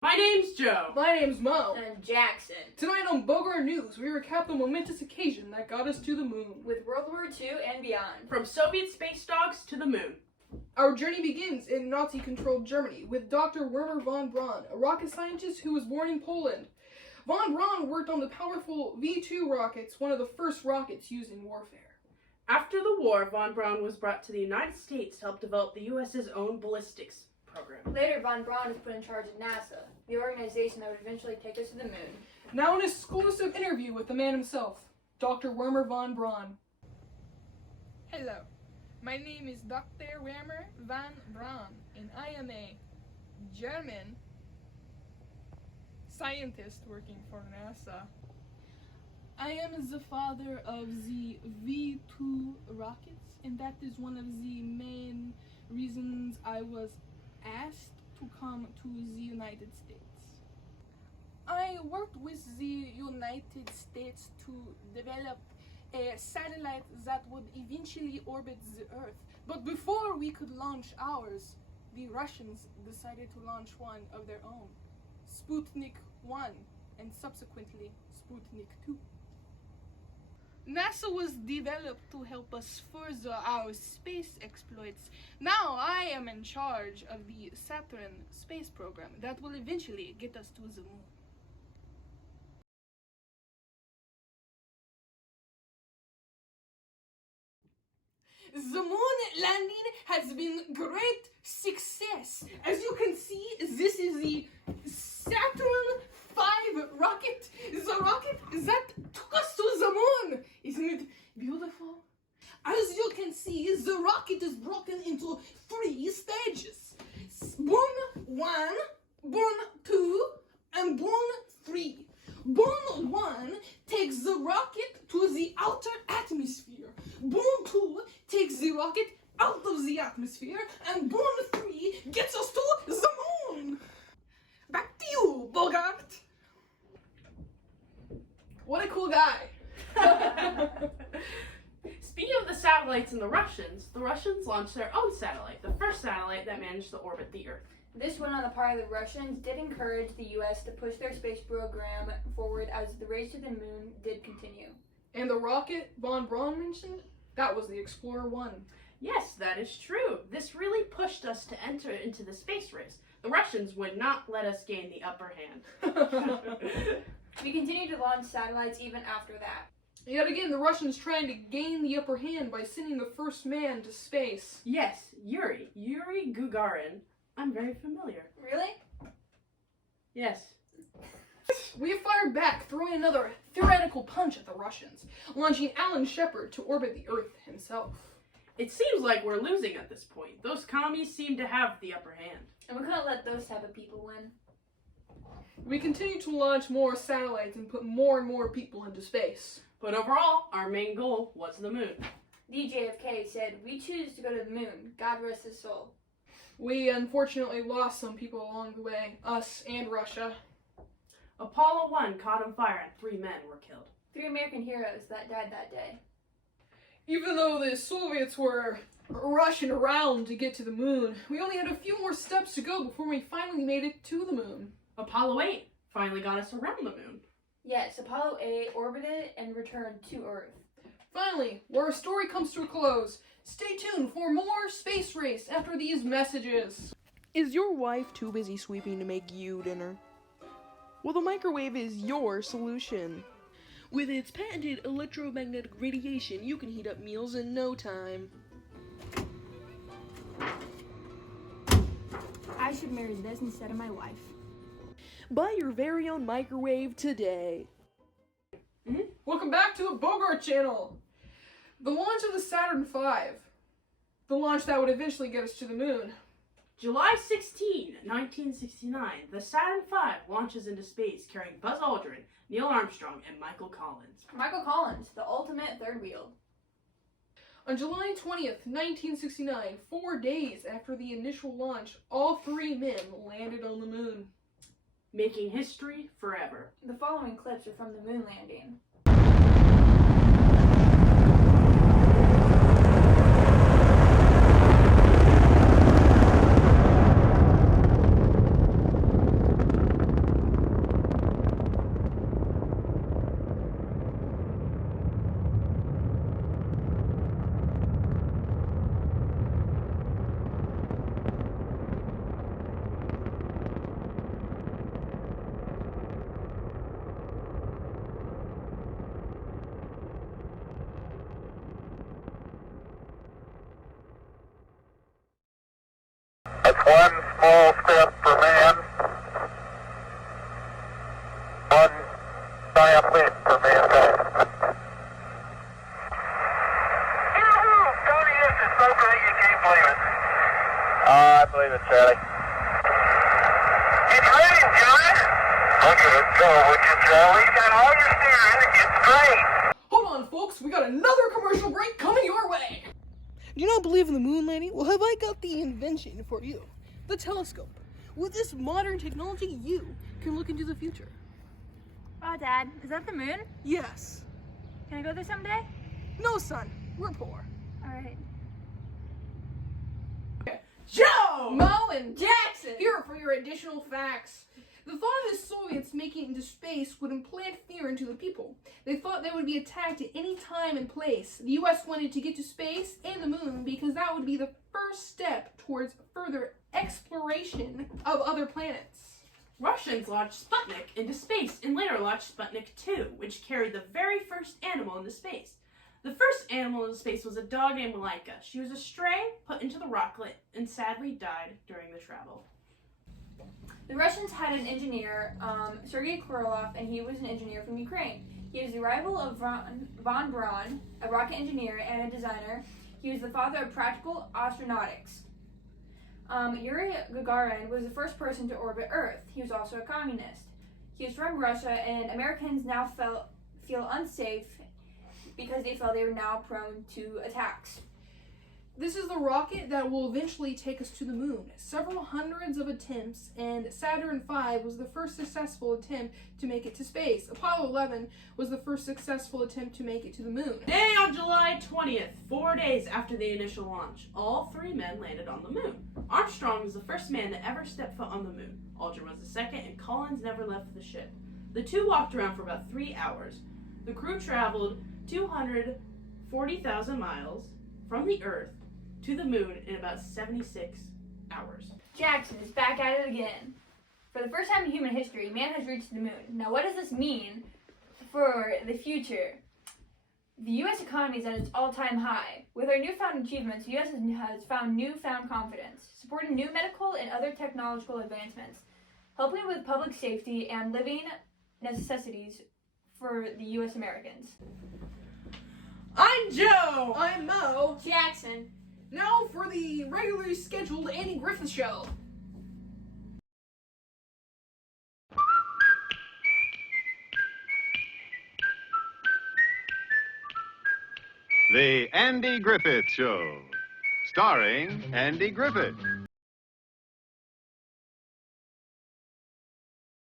My name's Joe. My name's Mo. And Jackson. Tonight on Bogart News, we recap the momentous occasion that got us to the moon. With World War II and beyond. From Soviet space dogs to the moon. Our journey begins in Nazi-controlled Germany with Dr. Wernher von Braun, a rocket scientist who was born in Poland. Von Braun worked on the powerful V-2 rockets, one of the first rockets used in warfare. After the war, von Braun was brought to the United States to help develop the U.S.'s own ballistics program. Later, von Braun was put in charge of NASA, the organization that would eventually take us to the moon. Now an exclusive interview with the man himself, Dr. Wernher von Braun. Hello, my name is Dr. Wernher von Braun, and I am a German scientist working for NASA. I am the father of the V-2 rockets, and that is one of the main reasons I was asked to come to the United States. I worked with the United States to develop a satellite that would eventually orbit the Earth. But before we could launch ours, the Russians decided to launch one of their own, Sputnik 1, and subsequently Sputnik 2. NASA was developed to help us further our space exploits. Now I am in charge of the Saturn space program that will eventually get us to the moon. The moon landing has been great success. As you can see, this is the Saturn V rocket. The rocket that took us to the moon. Isn't it beautiful? As you can see, the rocket is broken into 3 stages. Boon 1, Boon 2, and Boon 3. Boon 1 takes the rocket to the outer atmosphere. Boon 2 takes the rocket out of the atmosphere. And Boon 3 gets us to the moon. Back to you, Bogart. What a cool guy. Speaking of the satellites and the Russians launched their own satellite, the first satellite that managed to orbit the Earth. This one on the part of the Russians did encourage the U.S. to push their space program forward as the race to the moon did continue. And the rocket von Braun mentioned, that was the Explorer 1. Yes, that is true. This really pushed us to enter into the space race. The Russians would not let us gain the upper hand. We continued to launch satellites even after that. Yet again, the Russians trying to gain the upper hand by sending the first man to space. Yes, Yuri Gagarin. I'm very familiar. Really? Yes. We fired back, throwing another theoretical punch at the Russians, launching Alan Shepard to orbit the Earth himself. It seems like we're losing at this point. Those commies seem to have the upper hand. And we couldn't let those type of people win. We continued to launch more satellites and put more and more people into space. But overall, our main goal was the moon. DJFK said, "We choose to go to the moon. God rest his soul." We unfortunately lost some people along the way, us and Russia. Apollo 1 caught on fire and 3 men were killed. 3 American heroes that died that day. Even though the Soviets were rushing around to get to the moon, we only had a few more steps to go before we finally made it to the moon. Apollo 8 finally got us around the moon. Yes, Apollo 8 orbited and returned to Earth. Finally, where our story comes to a close, stay tuned for more Space Race after these messages. Is your wife too busy sweeping to make you dinner? Well, the microwave is your solution. With its patented electromagnetic radiation, you can heat up meals in no time. I should marry this instead of my wife. Buy your very own microwave today. Welcome back to the Bogart channel. The launch of the Saturn V, the launch that would eventually get us to the moon. July 16, 1969, the Saturn V launches into space carrying Buzz Aldrin, Neil Armstrong, and Michael Collins. Michael Collins, the ultimate third wheel. On July 20th, 1969, 4 days after the initial launch, all 3 men landed on the moon. Making history forever. The following clips are from the moon landing. One small step for man, one giant leap for mankind. Tony, this is so great you can't believe it. I believe it, Charlie. It's raining, Johnny. Look at it go, would you, Charlie? You got all your steering. It's great. Hold on, folks. We got another commercial break coming your way. Do you not believe in the moon landing? Well, have I got the invention for you? The telescope. With this modern technology, you can look into the future. Oh, Dad, is that the moon? Yes. Can I go there someday? No, son. We're poor. All right. Joe! Mo and Jackson, here for your additional facts. The thought of the Soviets making it into space would implant fear into the people. They thought they would be attacked at any time and place. The U.S. wanted to get to space and the moon because that would be the first step towards further exploration of other planets. Russians launched Sputnik into space and later launched Sputnik 2, which carried the very first animal into space. The first animal in space was a dog named Laika. She was a stray put into the rocket and sadly died during the travel. The Russians had an engineer, Sergei Korolev, and he was an engineer from Ukraine. He was the rival of von Braun, a rocket engineer and a designer. He was the father of practical astronautics. Yuri Gagarin was the first person to orbit Earth. He was also a communist. He was from Russia, and Americans now feel unsafe because they felt they were now prone to attacks. This is the rocket that will eventually take us to the moon. Several hundreds of attempts, and Saturn V was the first successful attempt to make it to space. Apollo 11 was the first successful attempt to make it to the moon. Today on July 20th, 4 days after the initial launch, all three men landed on the moon. Armstrong was the first man to ever step foot on the moon. Aldrin was the second, and Collins never left the ship. The two walked around for about 3 hours. The crew traveled 240,000 miles from the Earth to the moon in about 76 hours. Jackson is back at it again. For the first time in human history, man has reached the moon. Now, what does this mean for the future? The U.S. economy is at its all-time high. With our newfound achievements, the U.S. has found newfound confidence, supporting new medical and other technological advancements, helping with public safety and living necessities for the U.S. Americans. I'm Joe! I'm Mo. Jackson. Now for the regularly scheduled Andy Griffith Show. The Andy Griffith Show, starring Andy Griffith.